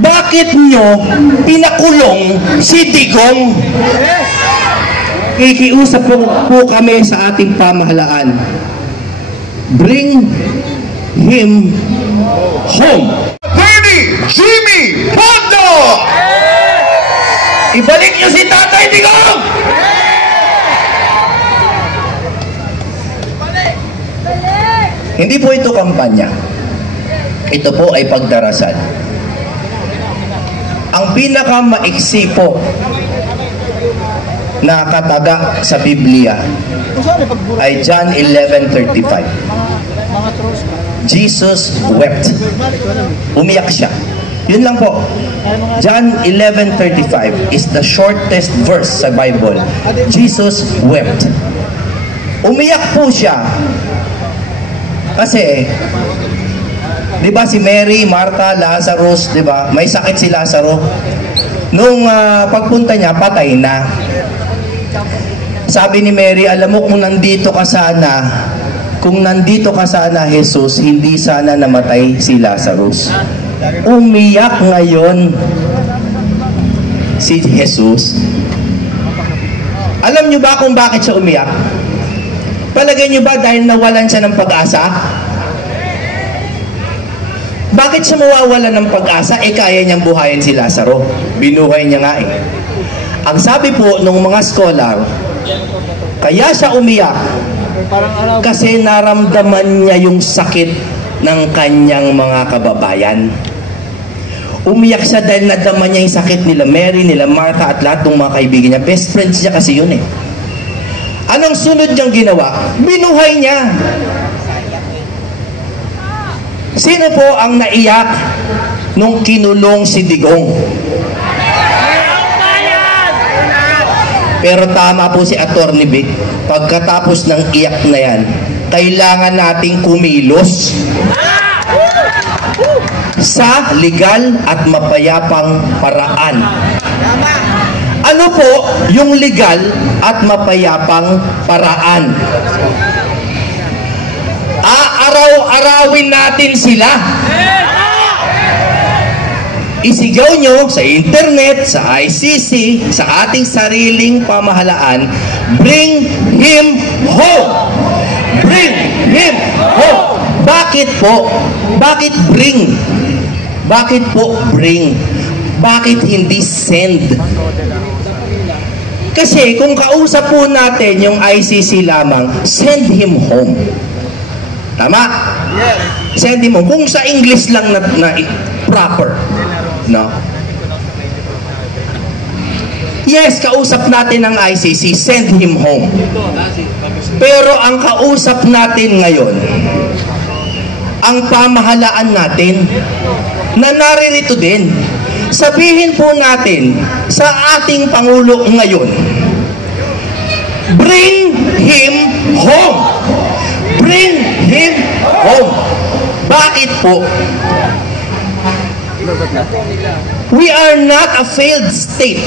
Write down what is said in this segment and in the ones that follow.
Bakit nyo pinakulong si Digong? Kikiusap po kami sa ating pamahalaan. Bring him home. Attorney Jimmy Pondo! Ibalik nyo si Tatay Digong! Hindi po ito kampanya. Ito po ay pagdarasal. Ang pinakamaiksi po na kataga sa Biblia ay John 11:35. Jesus wept. Umiyak siya. Yun lang po. John 11:35 is the shortest verse sa Bible. Jesus wept. Umiyak po siya. Kasi, di ba si Mary, Martha, Lazarus, di ba? May sakit si Lazaro. Nung pagpunta niya, patay na. Sabi ni Mary, alam mo kung nandito ka sana, Jesus, hindi sana namatay si Lazarus. Umiyak ngayon si Jesus. Alam niyo ba kung bakit siya umiyak? Palagay niyo ba dahil nawalan siya ng pag-asa? Bakit siya mawawalan ng pag-asa? Kaya niyang buhayin si Lazaro. Binuhay niya nga eh. Ang sabi po ng mga scholar, kaya siya umiyak kasi naramdaman niya yung sakit ng kanyang mga kababayan. Umiyak siya dahil nadama niya yung sakit nila Mary, nila Martha at lahat ng mga kaibigan niya. Best friends niya kasi yun eh. Anong sunod niyang ginawa? Binuhay niya. Sino po ang naiyak nung kinulong si Digong? Pero tama po si Attorney Vic, pagkatapos ng iyak na yan, kailangan nating kumilos sa legal at mapayapang paraan. Ano po yung legal at mapayapang paraan? Aaraw-arawin natin sila. Isigaw nyo sa internet, sa ICC, sa ating sariling pamahalaan, bring him home! Bring him home! Bakit po? Bakit bring? Bakit po bring? Bakit hindi send? Kasi kung kausap po natin yung ICC lamang, send him home. Tama? Yes. Send him home. Kung sa English lang na proper. No? Yes, kausap natin ang ICC, send him home. Pero ang kausap natin ngayon, ang pamahalaan natin, na naririto din. Sabihin po natin sa ating Pangulo ngayon, bring him home. Bring him home. Bakit po? We are not a failed state.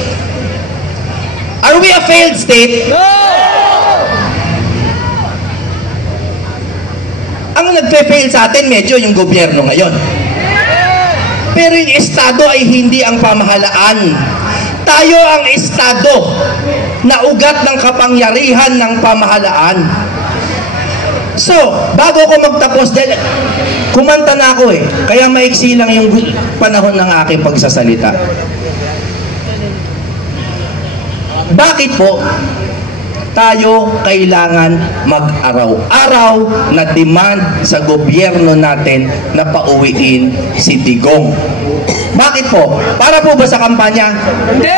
Are we a failed state? No! Ang nagpe-fail sa atin medyo yung gobyerno ngayon. Pero yung estado ay hindi ang pamahalaan. Tayo ang estado na ugat ng kapangyarihan ng pamahalaan. So, bago ko magtapos, dahil kumanta na ako eh, kaya maiksi lang yung panahon ng aking pagsasalita. Bakit po tayo kailangan mag-araw-araw na demand sa gobyerno natin na pauwiin si Digong? Bakit po? Para po ba sa kampanya? Hindi!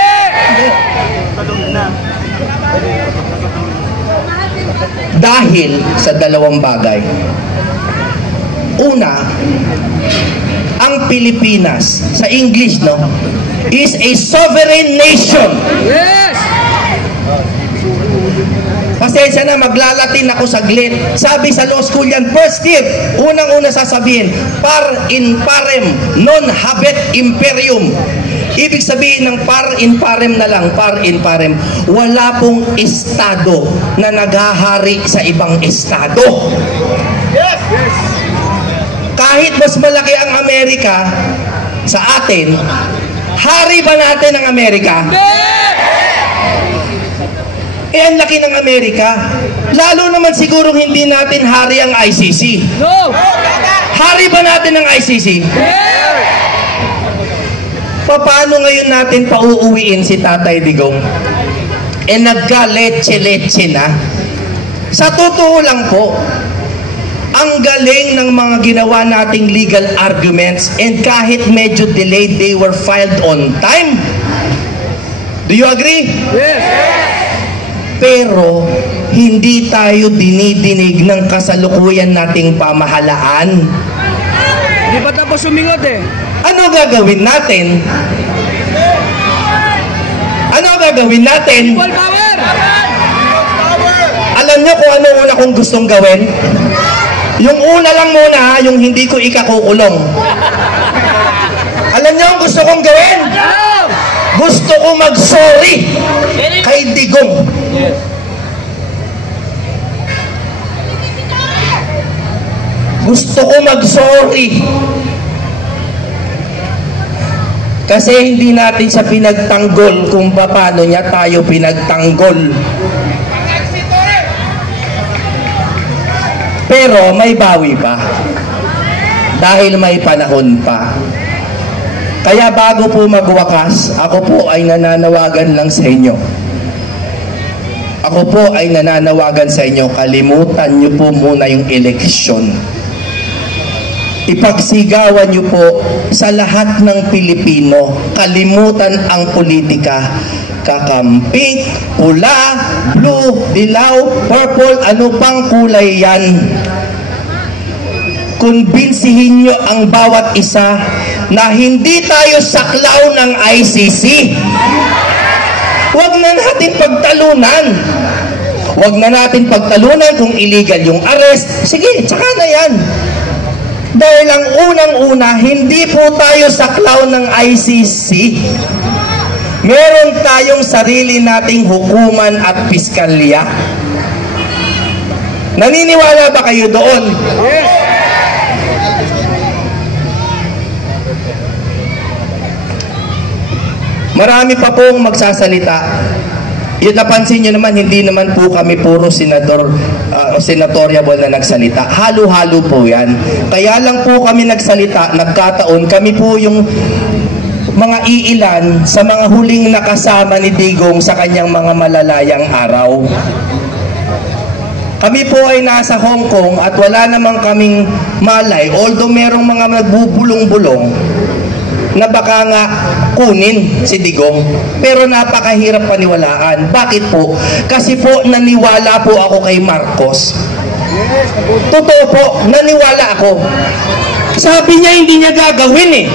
Dahil sa dalawang bagay. Una, ang Pilipinas, sa English, no, is a sovereign nation. Yes! Pasensya na, maglalatin ako saglit. Sabi sa law school yan, first year, unang-una sasabihin, par in parem, non habet imperium. Ibig sabihin ng par in parem na lang, par in parem, wala pong estado na naghahari sa ibang estado. Yes! Yes! Kahit mas malaki ang Amerika, sa atin, hari ba natin ang Amerika? Eh, ang laki ng Amerika. Lalo naman sigurong hindi natin hari ang ICC. Hari ba natin ang ICC? Paano ngayon natin pauuwiin si Tatay Digong? Eh, nagka-leche-leche na. Sa totoo lang po, ang galing ng mga ginawa nating legal arguments, and kahit medyo delayed, they were filed on time. Do you agree? Yes! Pero, hindi tayo dinidinig ng kasalukuyan nating pamahalaan. Di pa tapos sumingot eh. Ano gagawin natin? Ano gagawin natin? Equal power! Alam niyo kung ano una kong gustong gawin? Yung una lang muna, yung hindi ko ikakukulong. Alam niyo ang gusto kong gawin? Gusto ko mag-sorry kay Digong. Gusto ko mag-sorry. Kasi hindi natin siya pinagtanggol kung paano niya tayo pinagtanggol. Pero may bawi pa. Dahil may panahon pa. Kaya bago po magwakas, ako po ay nananawagan lang sa inyo. Ako po ay nananawagan sa inyo, kalimutan niyo po muna yung eleksyon. Ipagsigawan niyo po sa lahat ng Pilipino, kalimutan ang politika. Kakamping, pula, blue, dilaw, purple, ano pang kulay yan. Kumbinsihin nyo ang bawat isa na hindi tayo saklaw ng ICC. Huwag na natin pagtalunan. Huwag na natin pagtalunan kung illegal yung arrest. Sige, tsaka na yan. Dahil ang unang-una, hindi po tayo saklaw ng ICC. Meron tayong sarili nating hukuman at piskalya. Naniniwala ba kayo doon? Yes! Marami pa pong magsasalita. Yung napansin nyo naman, hindi naman po kami puro senador o senatoriable na nagsalita. Halo-halo po yan. Kaya lang po kami nagsalita, nagkataon, kami po yung mga iilan sa mga huling nakasama ni Digong sa kanyang mga malalayang araw. Kami po ay nasa Hong Kong at wala namang kaming malay, although merong mga nagbubulong-bulong na baka nga kunin si Digong. Pero napakahirap paniwalaan. Bakit po? Kasi po naniwala po ako kay Marcos. Totoo po, naniwala ako. Sabi niya hindi niya gagawin eh.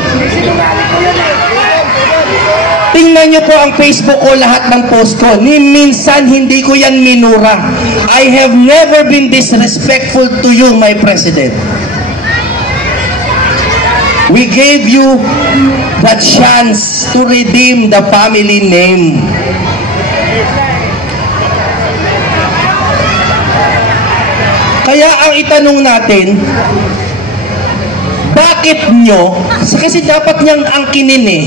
Tingnan niyo po ang Facebook ko, lahat ng post ko. Minsan hindi ko yan minura. I have never been disrespectful to you, my President. We gave you the chance to redeem the family name. Kaya ang itanong natin, bakit nyo, kasi dapat niyang angkinin eh,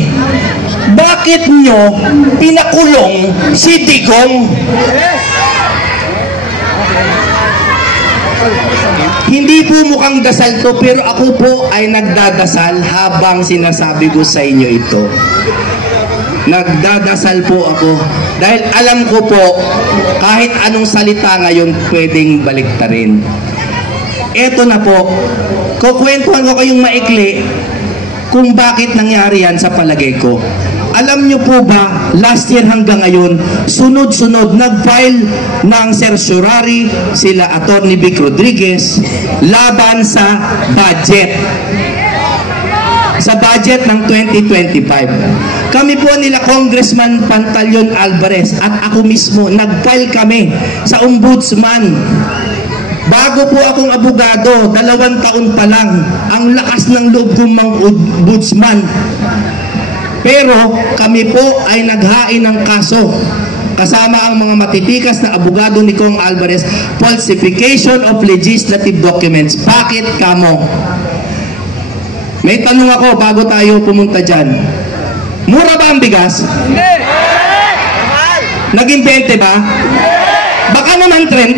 bakit nyo pinakulong si Digong? Hindi po mukhang dasal to, pero ako po ay nagdadasal habang sinasabi ko sa inyo ito. Nagdadasal po ako dahil alam ko po kahit anong salita ngayon pwedeng baliktarin. Eto na po, kukwentuhan ko kayong maikli kung bakit nangyari yan sa palagay ko. Alam nyo po ba, last year hanggang ngayon, sunod-sunod nag-file ng certiorari sila Atty. Vic Rodriguez laban sa budget. Sa budget ng 2025. Kami po nila Congressman Pantaleon Alvarez at ako mismo, nag-file kami sa ombudsman. Bago po akong abogado, 2 taon pa lang, ang lakas ng loob kong ombudsman. Pero kami po ay naghain ng kaso kasama ang mga matitikas na abogado ni Kong Alvarez, falsification of legislative documents. Bakit kamo? May tanong ako bago tayo pumunta dyan. Mura ba ang bigas? Hindi! Naging 20 ba? Baka naman 30.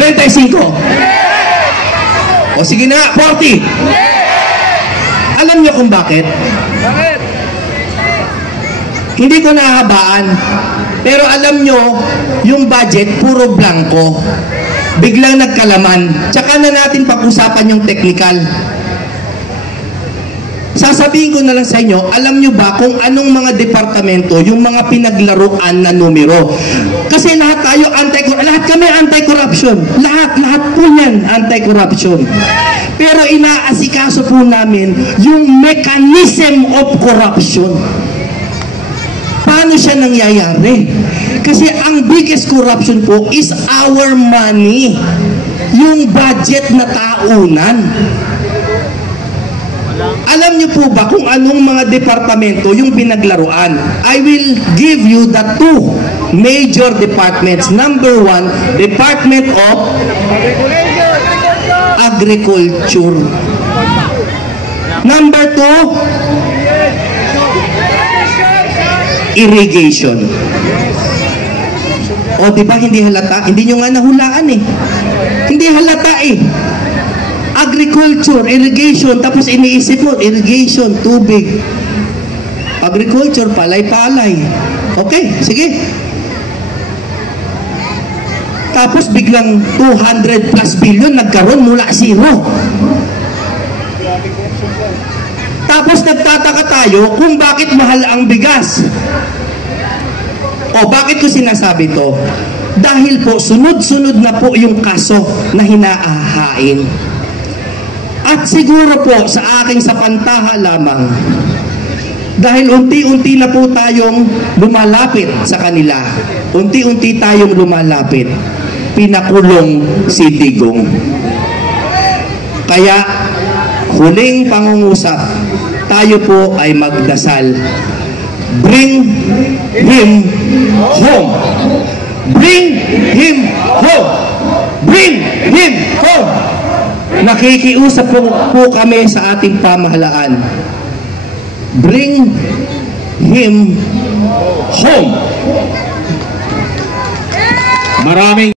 35. O sige na, 40. Alam niyo kung bakit? Bakit? Hindi ko nahahabaan. Pero alam nyo, yung budget, puro blanco. Biglang nagkalaman. Tsaka na natin pag-usapan yung technical. Sasabihin ko na lang sa inyo, alam nyo ba kung anong mga departamento, yung mga pinaglaruan na numero? Kasi lahat tayo, lahat kami anti-corruption. Lahat po yan, anti-corruption. Pero inaasikaso po namin yung mechanism of corruption. Paano siya nangyayari? Kasi ang biggest corruption po is our money. Yung budget na taunan. Alam niyo po ba kung anong mga departamento yung pinaglaruan? I will give you the two major departments. Number 1, Department of Agriculture. Number 2, Irrigation. O diba hindi halata? Hindi nyo nga nahulaan eh. Hindi halata eh. Agriculture, irrigation, tapos iniisip mo, irrigation, tubig. Agriculture, palay-palay. Okay, sige. Tapos biglang 200 plus billion nagkaroon mula 0. Tapos nagtataka tayo kung bakit mahal ang bigas. O bakit ko sinasabi to? Dahil po sunod-sunod na po yung kaso na hinaahain. At siguro po sa aking sapantaha lamang, dahil unti-unti na po tayong lumalapit sa kanila, unti-unti tayong lumalapit, pinakulong si Digong. Kaya huling pangungusap, tayo po ay magdasal. Bring him home. Bring him home. Bring him home. Nakikiusap po kami sa ating pamahalaan. Bring him home. Maraming